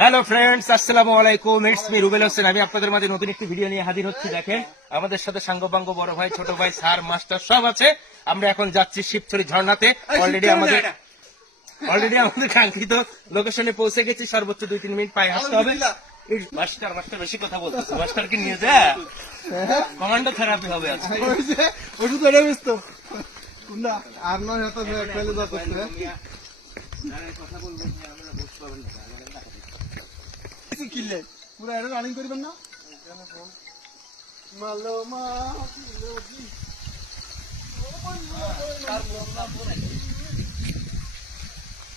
Hello friends, আসসালামু আলাইকুম। It's me Rubel Hossain. আমি আপনাদের মাঝে নতুন একটি ভিডিও নিয়ে হাজির হচ্ছি। দেখেন, আমাদের সাথে সাঙ্গপাঙ্গ, বড় ভাই, ছোট ভাই, স্যার, মাস্টার সব আছে। আমরা এখন যাচ্ছি শিবছড়ি ঝর্ণাতে। অলরেডি আমাদের কাঙ্ক্ষিত লোকেশনে পৌঁছে গেছি। সর্বোচ্চ 2-3 মিনিট পায়ে হাঁটতে হবে। মাস্টার বেশি কথা বলতেছে। মাস্টারকে নিয়ে যা, কমান্ডো থেরাপি হবে আজকে। ওষুধ এটা ব্যস্ত না আর নয় হতো ফেলে যাচ্ছে কথা বলবো আমরা বুঝতে পারবেন না কিছু কিনলে পুরো এটা রানিং করবেন না মালমা কিলোজি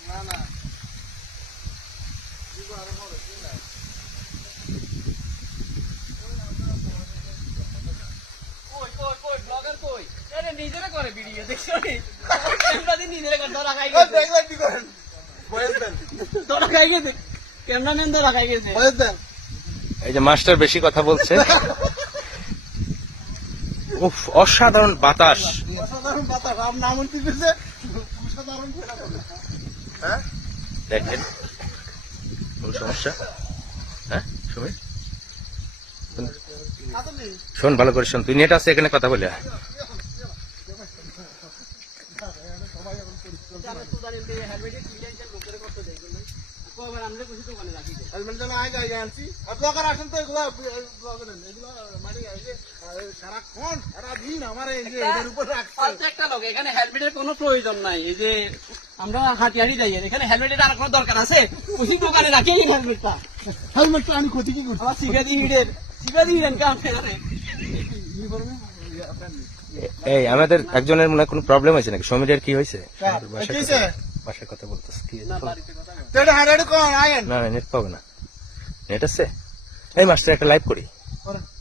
না না দিব আর মরে না কই ব্লগার কই আরে নিজেরা করে ভিডিও দেখছো নি ক্যামেরা দিয়ে নিজেরা করে ধরা খাই গেছে দেখলে কি করেন বয়স দেন ধরা খাই গেছে ক্যামেরাম্যান ধরা খাই গেছে বয়স দেন এই যে মাস্টার বেশি কথা বলছে। উফ, অসাধারণ বাতাস। অসাধারণ বাতাস আম নাম উঠতেছে অসাধারণ হ্যাঁ দেখেন, কোন সমস্যা? হ্যাঁ শুনে শোন, ভালো করে শোন। তুই নেট আছে এখানে, কথা বলে আয়। হেলমেট যেন আগে আগে আনছি ব্লগার আসেন তো এগুলা মানে সারাক্ষণ সারাদিন আমার এই যে এদের উপর রাখছে প্রত্যেকটা লোক এখানে হেলমেটের কোনো প্রয়োজন নাই। এই যে আমরা হাঁটি হাঁটি যাই, এখানে হেলমেটের আর কোনো দরকার আছে? ওই দোকানে রাখি হেলমেটটা। হেলমেটটা আমি ক্ষতি কি করছি আমার সিগাদি হিডেন কাম ফেরারে। এই আমাদের একজনের মনে হয় কোনো প্রবলেম হয়েছে নাকি? সমীরের কি হয়েছে? কিছে বাসায় কথা বলতেছে কি? না বাড়িতে কথা বল। তেড়ে হাড়াড়ে কোন আয়েন না, নেট পাবে না। নেট আছে? এই মাস্টার, একটা লাইভ করি।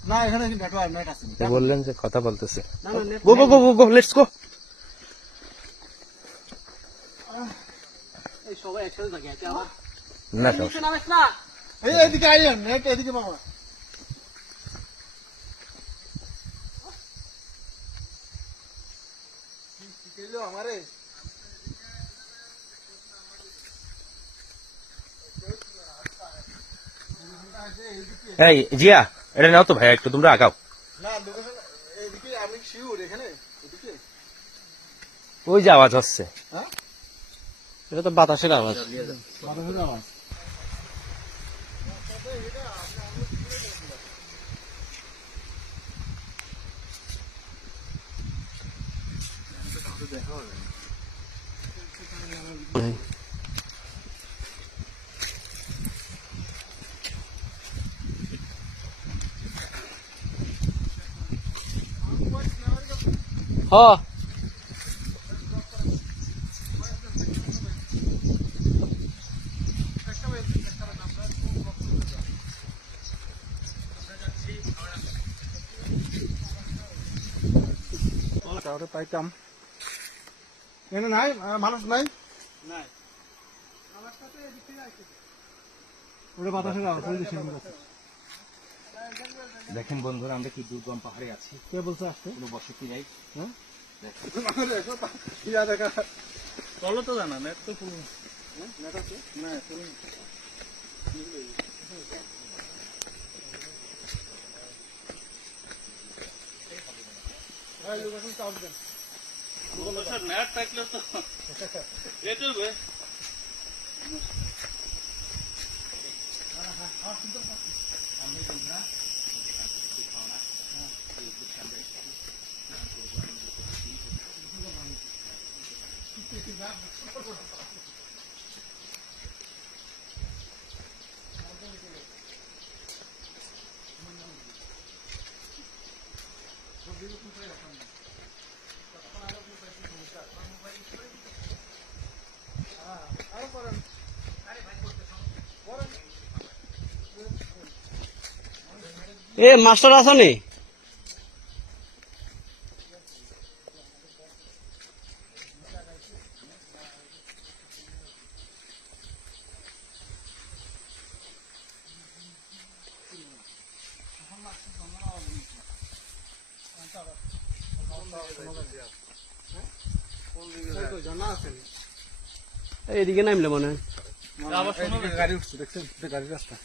না এখানে নেটওয়ার্ক নেট আছে তো বললেন যে কথা বলতেছে। না না net go go go go go, let's go. এই সবাই একসাথে থাকে আছে আবার না নিচে সমস্যা। নামিস না। এই এদিকে আয়েন নেট এদিকে বাবা শিখাইলো আমারে এই জিয়া, এটা নাও তো ভাই, একটু তোমরা আগাও। না লোকেশন এদিকে আমি শিওর এখানে এদিকে ওই যে আওয়াজ হচ্ছে। হ্যাঁ এটা তো বাতাসের আওয়াজ। বাতাসের আওয়াজ হ্যাঁ কাউরে পাইতাম এখানে নাই মানুষ নাই ওটা বাতাসের আওয়াজ ওই যে শিমুল আছে দেখেন বন্ধুরা, আমরা কি দুর্গম পাহাড়ে আছি। কে বলছে আসতে কোনো বসতি নাই। হ্যাঁ ইয়া দেখা বলো তো জানা নেট তো ফুল নেট আছে না ফুল ভাই লোকেশন চাপ দেন নেট থাকলে তো রেট হবে। এ মাস্টার আছো নি? এইদিকে নামলে মনে হয়। গাড়ি উঠছে দেখছেন গাড়ির রাস্তা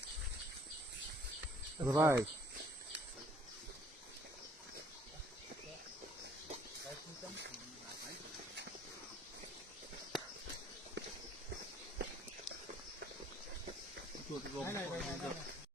ভাই